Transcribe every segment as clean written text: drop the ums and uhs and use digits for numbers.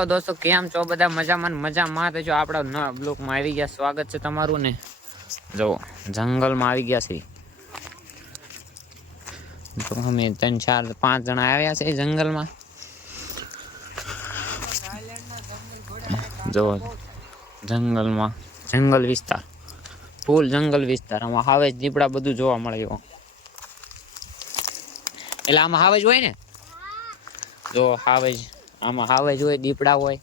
તો દોસ્તો કેમ છો બધા? મજામાં તો જો આપણા નવા બ્લોકમાં આવી ગયા. સ્વાગત છે તમારું ને. જો જંગલમાં આવી ગયા છે. તો અમે 3 4 5 જણા આવ્યા છે જંગલમાં. જો જંગલમાં જંગલ વિસ્તાર, ફૂલ જંગલ વિસ્તાર. આમાં હાવેજ દીપડા બધું જોવા મળે. એટલે આમાં હાવેજ હોય ને, જો હાવેજ આમાં હાવેજ હોય, દીપડા હોય.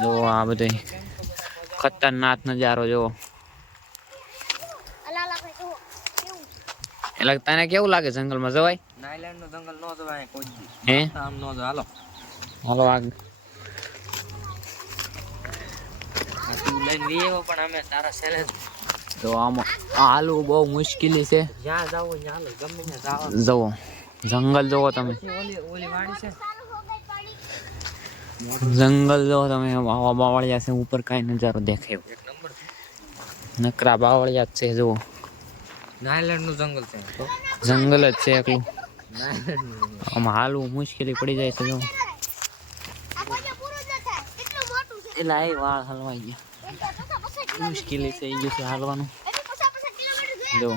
જો આ બધો ખતરનાક નજારો જો. એટલે તને કેવું લાગે જંગલમાં જવાય? નાઈલેન્ડ નું જંગલ નો જવાય કોઈ દી. હે આમ નો જો. હાલો હાલો આગ તું લઈને વીવો પણ અમે તારા ચેલેન્જ તો આમાં હાલવું બહુ મુશ્કેલી છે. જ્યાં જાવ ત્યાં હાલો, ગમે ત્યાં જાવ. જવો જંગલ જોવો તમે, ઓલી વાડી છે, જંગલ જોવો તમે. આવા બાવળિયા છે, ઉપર કઈ નજારો દેખાય એક નંબર નકરા બાવળિયા જ છે. જુઓ નાઈલેન્ડ નું જંગલ છે તો જંગલ જ છે એકલું. નાઈલેન્ડ નું આમાં હાલવું મુશ્કેલી પડી જાય છે. જો એટલે આ વાળ હલવાઈ ગયા, મુશ્કેલી થઈ ગયું છે હાલવાનું. જો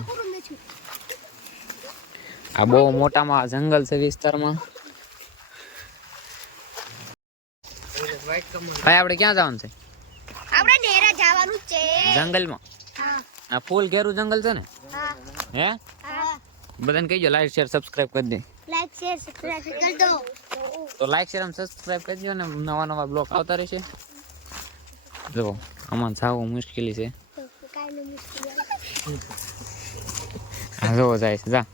આ બહુ મોટામાં જંગલ છે વિસ્તારમાં. ભાઈ આપણે ક્યાં જવાનું છે? આપણે નેરા જવાનું છે જંગલમાં. હા આ ફૂલ ઘેરું જંગલ છે ને? હા હે હા. બધાને કહીજો લાઈક શેર સબસ્ક્રાઇબ કરી દે. લાઈક શેર સબસ્ક્રાઇબ કરી દો. તો લાઈક શેર અને સબસ્ક્રાઇબ કરી દો ને નવા બ્લોગ આવતા રહેશે. જો આમાં જાવું મુશ્કેલી છે. કાઈ ન મુશ્કેલ. હા જો જાય છે જા.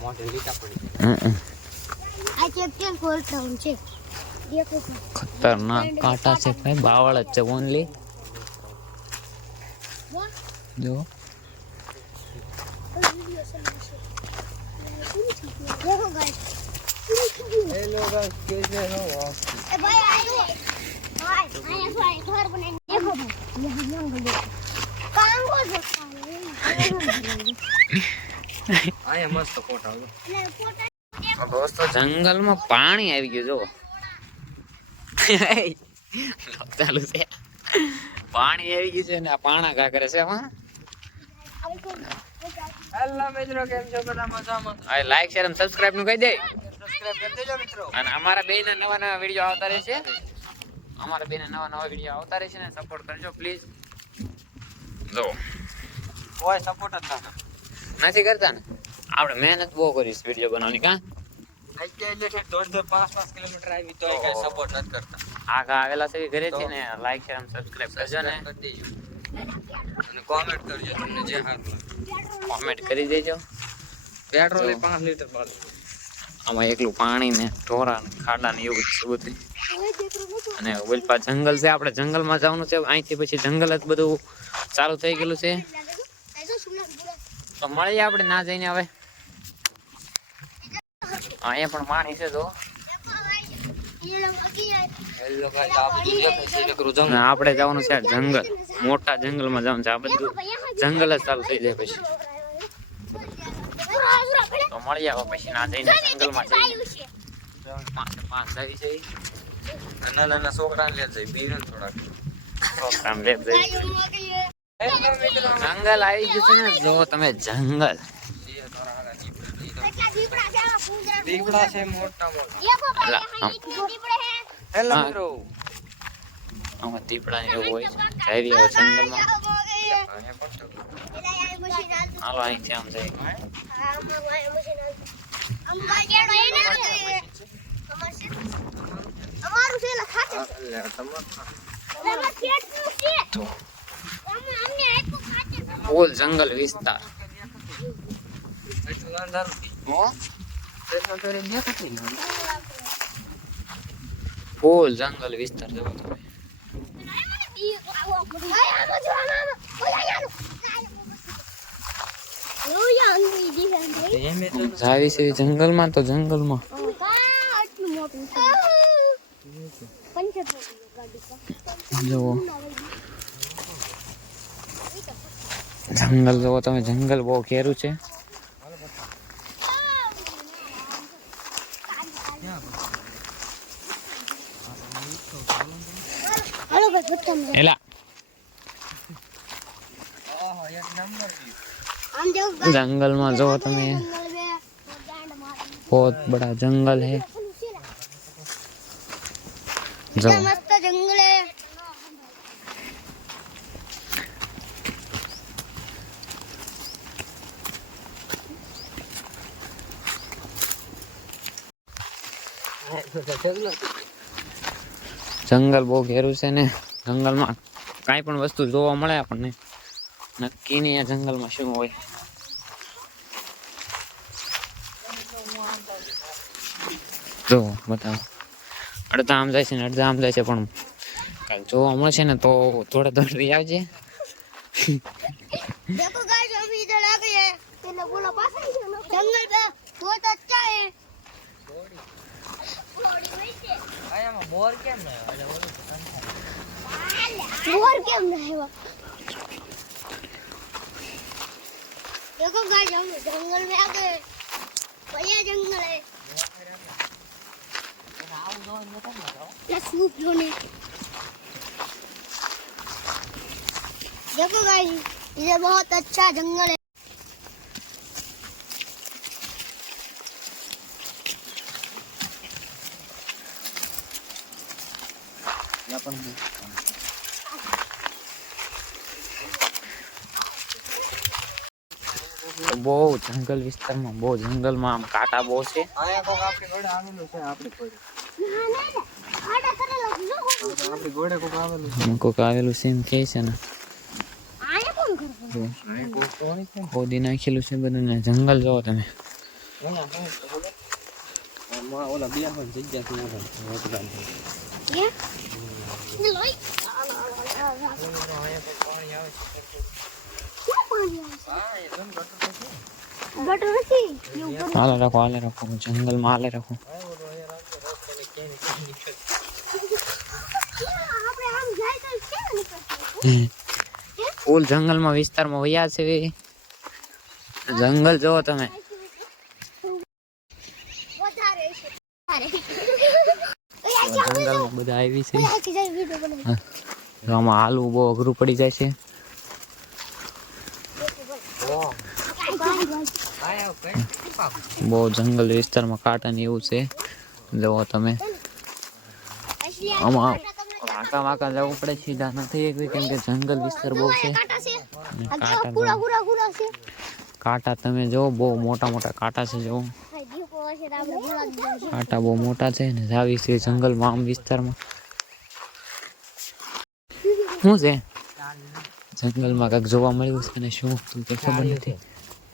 મોઢે લીટા પડી. આ ચેપ્ટર ખોલતા હું છે. દેખો ખતરનાક કાંટા છે ભાઈ, બાવળ જ છે ઓનલી. જો देखो गाइस હેલો ગાઈસ, કેસે હો? ए भाई आइए भाई आया भाई घर बनाने देखो भाई यहाँ जंगल देखो कांगो देखो આયા મસ્ત ફોટા આવો. ले फोटो દોસ્તો જંગલમાં પાણી આવી ગયું. જો ચાલુ છે, પાણી આવી ગયું છે ને આ પાણા ઘા કરે છે. હા હેલો મિત્રો, કેમ છો બધા? મજામાં? આ લાઈક શેર અને સબસ્ક્રાઇબ નું કહી દે. સબસ્ક્રાઇબ કરી દેજો મિત્રો. અને અમારા બેના નવા વિડીયો આવતા રહેશે. અમારા બેના નવા વિડીયો આવતા રહેશે ને સપોર્ટ કરજો પ્લીઝ. જો કોઈ સપોર્ટ જ ના કરે. નથી કરતા ને, આપણે મહેનત બહુ કરીશ વિડીયો બનાવવાની. કાં એટલે કે 5 કિલોમીટર આવી તો કઈ સપોર્ટ નથી કરતા. આગા આવેલા છે ઘરે થી ને લાઈક શેર અને સબસ્ક્રાઇબ કરજો ને, કરી દેજો અને કોમેન્ટ કરજો તમને જે સારું લાગે. કોમેન્ટ કરી દેજો. પેટ્રોલ 5 લીટર પાડો. આમાં એકલું પાણી ને ઢોરા ને ખાડા ને એવું જ બધું. અને ઓલપા જંગલ છે, આપણે જંગલમાં જવાનું છે. અહીંથી પછી જંગલ જ બધું ચાલુ થઈ ગયેલું છે. તો મળીએ આપણે ના જઈને હવે. અહીંયા પણ પાણી છે. તો હેલો ગાઈસ, આ બધું દેખાય છે નકરું જંગલ. અને આપણે જવાનું છે જંગલ, મોટા જંગલમાં જવાનું છે. આ બધું જંગલ જ ચાલુ થઈ જાય પછી. તો મળીએ હવે પછી ના જઈને જંગલમાં જઈએ. પાંચ જાય છે નાના છોકરાને લે જાય બીરન થોડાક. પ્રોગ્રામ લે જઈએ. હેલો મિત્રો, જંગલ આવી ગયું છે ને, જો તમે જંગલ. દીપડા છે મોટા મોટા. હેલો હા. મિત્રો, આમાં દીપડા ને એવું હોય છે. જઈ રહ્યા જંગલમાં. હાલો અહીંથી આમ જઈએ. અમારું છે લખાતું લે તમાર તમાર ખેતનું છે અમને આપ્યું ખાતર ફૂલ જંગલ વિસ્તાર. એટલું અંધારું હો એટલું તો રે દેખાતું નહીં. ફૂલ જંગલ વિસ્તાર જોવો તમે. એમે તો જાવી છે જંગલમાં. તો જંગલમાં જુઓ જંગલ જોવો તમે. જંગલ બહુ ઘેરું છે. ભાઈ પ્રથમ એલા ઓહો એક નંબર આમ જો જંગલમાં જો તમે જંગલ में बैंड मार बहुत बड़ा जंगल है जो कितना मस्त जंगल है જંગલ બહુ ઘેરું છે ને જંગલમાં કાંઈ પણ વસ્તુ જોવા મળે આપણને નક્કી નહીં આ જંગલમાં શું હોય જો બતાવો અડધા આમ જાય છે ને અડધા આમ જાય છે પણ કાંઈક જોવા મળશે ને તો થોડા દોડી આવજે देखो गाइस हम इधर आ गए हैं तेरे बोला पास है जंगल पे बहुत अच्छा है આયામાં બોર કેમ ન એટલે ઓલું बोर केम नहीं हुआ देखो गाइस हम जंगल में आ गए बढ़िया जंगल है लेट्स मूव जोने देखो गाइस ये बहुत अच्छा जंगल है બહુ જંગલ વિસ્તારમાં બહુ જંગલમાં આમ કાંટા બહુ છે આયા કોક આપણી ઘોડે આવેલું છે આપણી ઘોડે आटा करे लो આપણી ઘોડે કોક આવેલું છે કોક આવેલું છે એમ કહે છે ને आया कौन कर આયા કોક તો નહીં છે ખોદી નાખેલું છે બધું ને જંગલ જોવો તમે ઓલા શું છે ખબર આમાં ઓલા બે પણ જગ્યા થી ઓલા હોટલ ये लाई આયા કોક પાણી આવે છે क्या पानी હા એ જમ ગટર તો છે गटर नहीं ये ऊपर હાલે રાખો જંગલમાં હાલે રાખો હા ઓલો અહીંયા રાખજો રસ્તે કેમ નીકળે આપણે આમ જાય તો કેમ નીકળશે ફૂલ જંગલમાં વિસ્તારમાં વયા છે જંગલ જોવો તમે વધારે છે અરે જંગલમાં બધા આવી છે આખી જાય વિડિયો બનાવી જો આમાં હાલવું બહુ અઘરું પડી જાય છે ઓહ ગાડી આયા કઈ પાપ બહુ જંગલ વિસ્તારમાં કાંટા ને એવું છે જોવો તમે असली આમાં વાંકા વાંકા જવું પડે સીધા નથી એકવી કેમ કે જંગલ વિસ્તાર બહુ છે काटा से અને अब કાંટા पूरा જો- पूरा पूरा से કાંટા તમે જો બહુ મોટા મોટા કાંટા છે જો भाई देखो ऐसे આપણે પૂરા દીધા કાંટા બહુ મોટા છે ને જાવી છે જંગલમાં આમ વિસ્તારમાં શું છે જંગલમાં કાંઈક જોવા મળ્યું છે ને શું તું તો ખબર નથી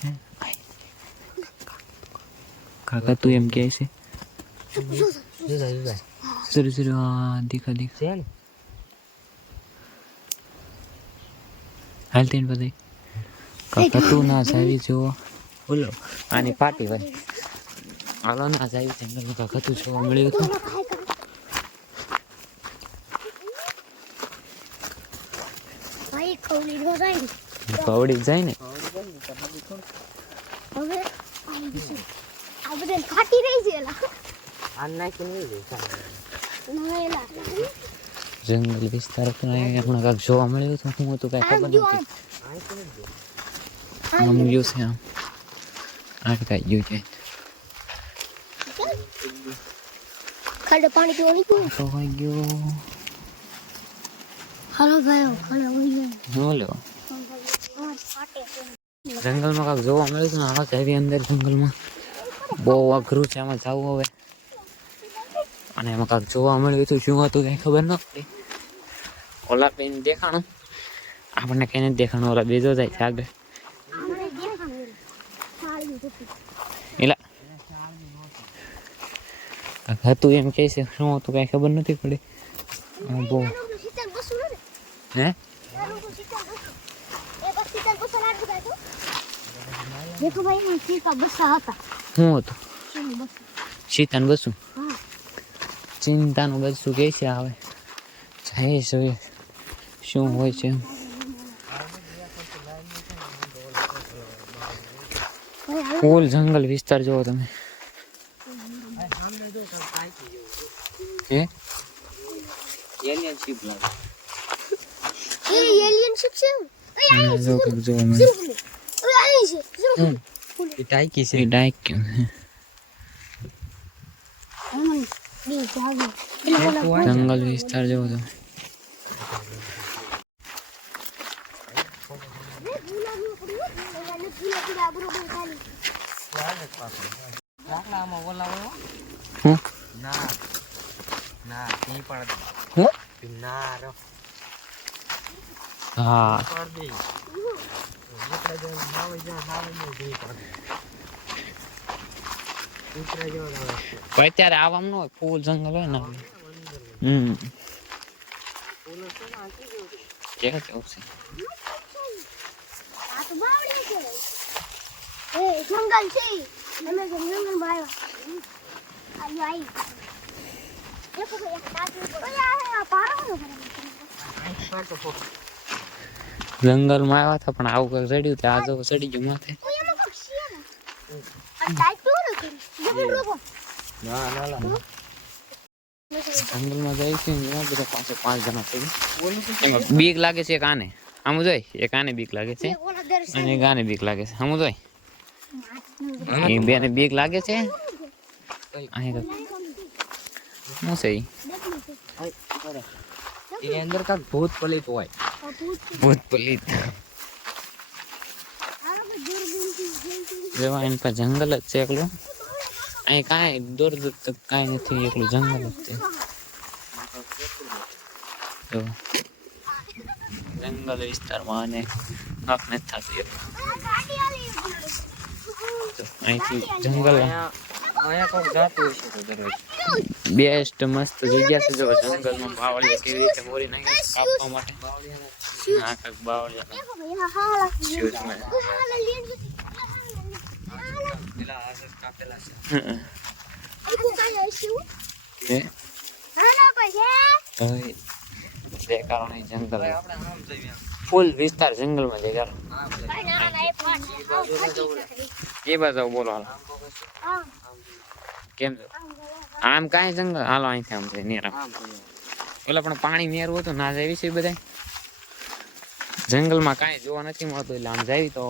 હે? કાકા તું એમ કહે છે જુદા સરું હા દીખા દીખા છે ને હાલ તેને બધાય કાકા તું ના જાવી જો બોલો આની પાર્ટી હોય હાલો ના જાવી જંગલમાં કાકા તું જોવા મળ્યું હતું ભાઈ ખવડી દો જાય કવડી જાય ને હવે આ બધે ફાટી રહી છે એલા આ નાખી નહીં દે ના એલા જંગલ વિસ્તાર હતો ને અહીંયા હમણાં કાંઈક જોવા મળ્યું હતું શું હતું કાંઈ આમ ખબર જો નથી આમ આમ ગયું છે આમ આ કાંઈ ગયું છે ખાડે પાણી પીવા નીકળ્યું તો કાંઈ ગયો હાલો ગયો ખાડે ઉઈ ગયો શું લેવો ફાટે જંગલમાં કાંઈક જોવા મળ્યું હતું ને આ એવી અંદર જંગલમાં બહુ અઘરું છે આમાં જવું હવે અને એમાં કાંઈક જોવા મળ્યું હતું શું હતું કંઈ ખબર ન પડી ઓલા બેન દેખાણું આપણને કંઈ નથી દેખાણું ઓલા બીજો જાય છે આગળ આપણે દેખાણું સાડી જતી એલા કાંઈક હતું એમ કહે છે શું હતું કાંઈ ખબર નથી પડી બહુ સીતા બસું ને હે देखो भाई मछली का बस्सा आता શું હતું चलो बस સીતાનું બસું हाँ ચિંતાનું બસું કે છે આવે જાય જોઈએ શું હોય છે भाई हालो ફૂલ જંગલ વિસ્તાર જોવો તમે હે એલિયન શિપ લાગે એ એલિયન શિપ છે ઓય જો જો મને ઓય આઈ છે એ ટાઈકી છે એ ડાયક ક્યું છે બી જાગી જંગલ વિસ્તાર જેવો તો લાકડામાં ઓલા હોય હું ના ના ઈ પણ હું ના રો હા પાડ દે નીકળે જો નાવે જો નાવે નો દે પાડ નીકળે જો નાવે પણ અત્યારે આવામ ન હોય ફૂલ જંગલ હોય ને આ હમ તો બાવળી છે એ જંગલ છે અમે જંગલમાં આવ્યા આઈ દેખો ભાઈ એક કાચું ઓય આ પારો જંગલમાં આવ્યા હતા પણ આવું કઈ ચડ્યું તે આ જો ચડી ગયું માથે ઓય એમાં પક્ષી છે ને આ ટાઈટું નથી જબર રોકો ના ના ના જંગલમાં જાય છે ને એમાં બધા પાસે 5 જણા થઈ ઓલું તો એમાં બીક લાગે છે એક આને આમ જોઈ એક આને બીક લાગે છે ઓલા દર્શન અને એક આને બીક લાગે છે આમ જોઈ એ બેને બીક લાગે છે અહીં શું છે ઈ? એની અંદર કાક ભૂત પલિત હોય ભૂત પલિત જેવા એની પાસે જંગલ જ છે એકલું અહીં કાંઈ દૂર દૂર તક કાંઈ નથી એકલું જંગલ જ છે જો જંગલ વિસ્તારમાં અને કાંક નથી થતું એટલું. તો અહીંથી જંગલ અહીંયા કોક જાતું હશે તો દરરોજ બેસ્ટ મસ્ત જગ્યા છે જો જંગલમાં બાવળિયા કેવી રીતે મોરી નાખે છે કાપવા માટે આ કાંઈક બાવળિયા શૂઝમાં પેલા આ કાપેલા છે હે તો દેખાડો નહીં જંગલ આપણે આમ જઈએ ફૂલ વિસ્તાર જંગલમાં દેખાડો એ બાજુ બોલો હાલો કેમ છો આમ કાંઈ જંગલ હાલો અહીંથી આમ છે નેર આમ પેલા પણ પાણી નેરું હતું ના જાવી છે બધા જંગલમાં કાંઈ જોવા નથી મળતું એટલે આમ જાવી તો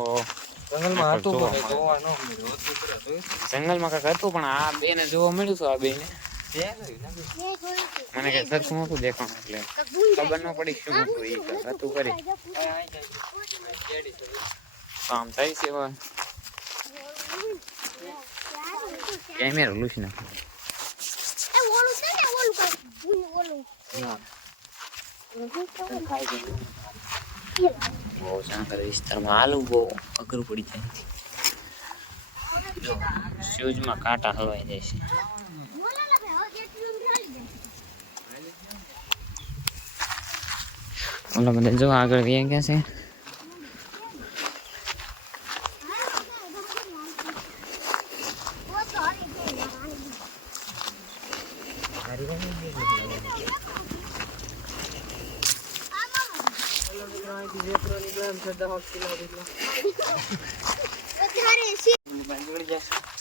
જંગલમાં હતું જોવા પણ મળે. જોવા ન મળ્યું હતું બરાબર જંગલમાં કાંઈક હતું પણ આ બેને જોવા મળ્યું હતું આ બેને છે ને મને કઈ સરખું નહોતું દેખાણું એટલે ખબર ન પડી શું હતું એ કાંઈક હતું કરી તો આમ થાય છે હવે કેમેરો લૂછી નાખો બહુ જંગલ વિસ્તારમાં હાલવું બહુ અઘરું પડી જાય જો શૂઝમાં કાંટા હલવાઈ જાય છે ઓલા બધા જો આગળ ગયા ક્યાં છે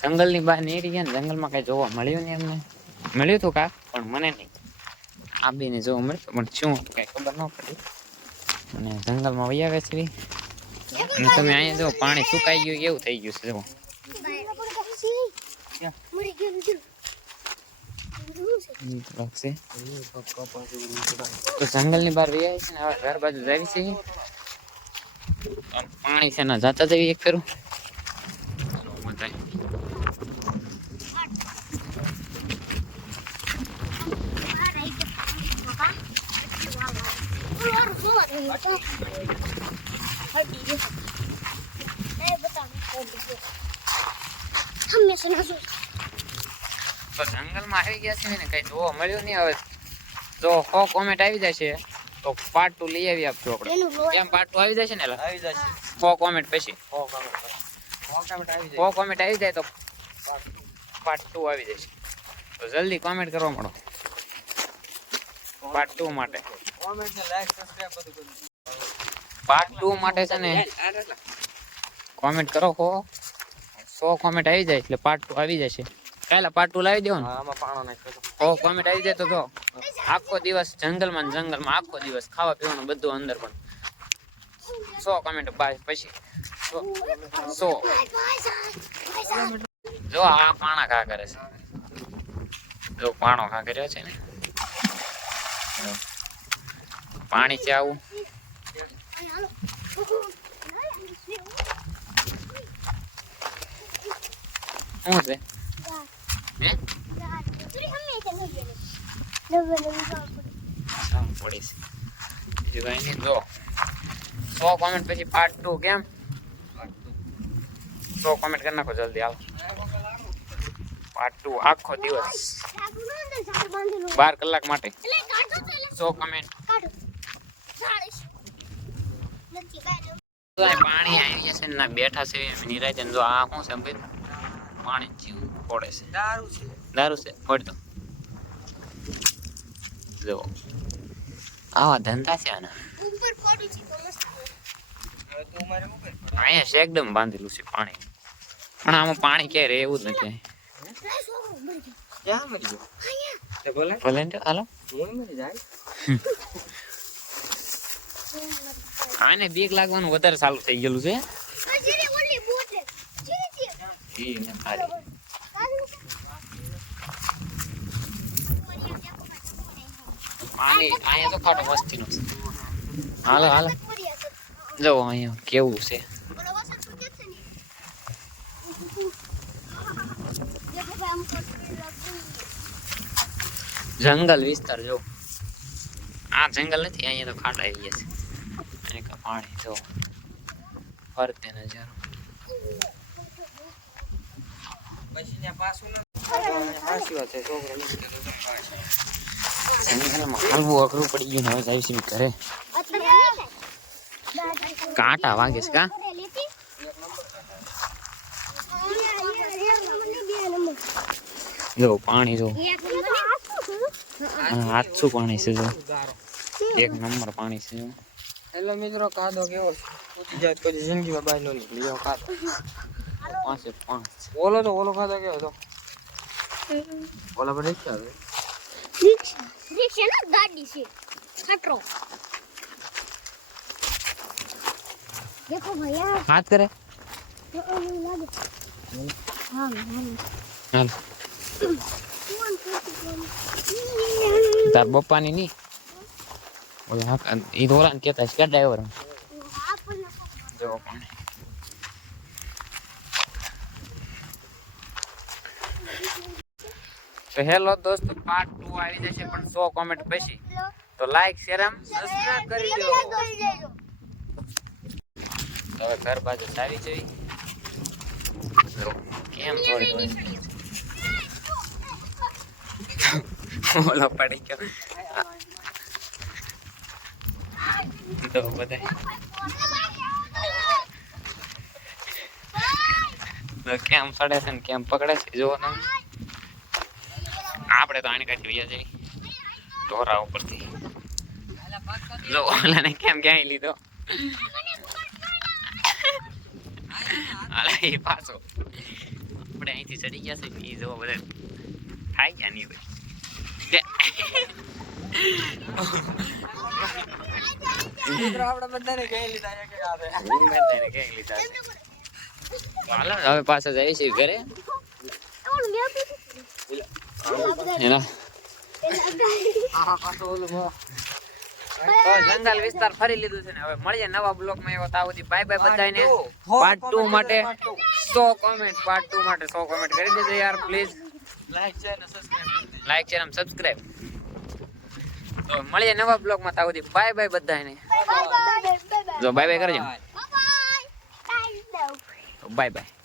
જંગલની બહાર નીકળી ગયા ને જંગલમાં કઈ જોવા મળ્યું નહીં અમને મળ્યું હતું કાક પણ મને નહીં આ બેને જોવા મળ્યું પણ શું હતું કઈ ખબર ન પડી અને જંગલમાં વહી આવે છે અને તમે અહીંયા જો પાણી સુકાઈ ગયું એવું થઈ ગયું છે જો લાગશે તો જંગલની બહાર વહી આવી છે ને હવે ઘર બાજુ જાય છે આમ પાણી છે ને જાતા જઈએ એક ફેરું તો જંગલમાં આવી ગયા છે ને કઈ જોવા મળ્યું નહીં હવે જો 100 કોમેન્ટ આવી જશે તો પાર્ટ 2 લઈ આવી આપજો આપણે કેમ પાર્ટ 2 આવી જશે ને આવી જશે 100 કોમેન્ટ પછી 100 આવી 100 કોમેન્ટ આવી જાય તો પાર્ટ 2 આવી જશે તો જલ્દી કોમેન્ટ કરવા માંડો પાર્ટ 2 માટે કોમેન્ટ ને લાઈક સબસ્ક્રાઇબ બધું કરી પાર્ટ 2 માટે છે ને કોમેન્ટ કરો 100 કોમેન્ટ આવી જાય એટલે પાર્ટ 2 આવી જશે પહેલા પાર્ટ 2 લાવી દેવો ને આમાં પાણો નાખ્યો કોમેન્ટ આવી જાય તો આખો દિવસ જંગલમાં ને જંગલમાં આખો દિવસ ખાવા પીવાનું બધું અંદર પણ 100 કોમેન્ટ પછી 100 જો આ પાણા ખા કરે છે જો પાણો ખા કર્યો છે ને પાણી છે આવું શું છે હે પડી છે બીજું કઈ નહીં જો 100 કોમેન્ટ પછી પાર્ટ 2 કેમ 100 કોમેન્ટ કરી નાખો જલ્દી આવો પાર્ટ 2 આખો દિવસ 12 કલાક માટે 100 કોમેન્ટ તો આ પાણી આવી છે ના બેઠા છે નિરાય જો આ શું છે ભાઈ પાણી જીવ પડે છે દારૂ છે ફોડ દો જો આવા ધંધા છે આના અહીંયા છે એકદમ બાંધેલું છે પાણી પણ આમાં પાણી ક્યાંય રહે એવું જ નથી ભલે ને હાલો આને બીક લાગવાનું વધારે સારું થઈ ગયેલું છે પાણી અહીંયા તો ખાટો મસ્તી નો હાલો હાલો જો અહીંયા કેવું છે જંગલ વિસ્તાર જો આ જંગલ નથી અહીંયા તો ખાટા એરિયા છે અને કા પાણી જો ફરતે નજારો જંગલમાં હાલવું અઘરું પડી ગયું ને હવે જાય છે ઘરે કાંટા વાગે છે કા જો પાણી જો આછું પાણી છે જો એક નંબર પાણી છે જો હેલો મિત્રો કાદો કેવો ઉતી જાય કોઈ જિંદગીમાં બાય નો નીકળ્યો કાદો 5 ઓલો કાદો કેવો તો ઓલા પર રિક્ષા આવે રિક્ષા ના ગાડી છે ખટરો देखो भैया हाथ करे हाल तार बप्पानी नहीं बोले हाँ ये दौरान क्या था इसका ड्राइवर जो तो हेलो दोस्तों पार्ट 2 આવી જશે પણ 100 કમેન્ટ પછી તો લાઈક શેર એમ સબસ્ક્રાઇબ કરી દો તો હવે ઘર બાજુ આવી જઈ કેમ થોડી ઓલો પડી ગયો તો બધા કેમ સડે છે ને કેમ પકડે છે જો તમે આપણે તો આને કાઢી ગયા જઈ ઢોરા ઉપરથી જો ઓલાને કેમ ક્યાંય લીધો અલા એ પાછો આપણે અહીંથી ચડી ગયા છે એ જો બધા થાય ગયા નહીં ભાઈ આપણે બધાને કઈ લીધા છે કે આવે બધાને કઈ લીધા છે હાલો હવે પાછા જાય છે ઘરે એના તો જંગલ વિસ્તાર ફરી લીધું છે ને હવે મળીએ નવા બ્લોગ માં એવો તાવ સુધી બાય બાય બધાને પાર્ટ 2 માટે 100 કોમેન્ટ પાર્ટ 2 માટે 100 કોમેન્ટ કરી દેજો યાર પ્લીઝ લાઈક શેર અને સબસ્ક્રાઇબ તો મળીએ નવા બ્લોગ માં તાવ સુધી બાય બાય બધાને જો બાય બાય કરજો બાય બાય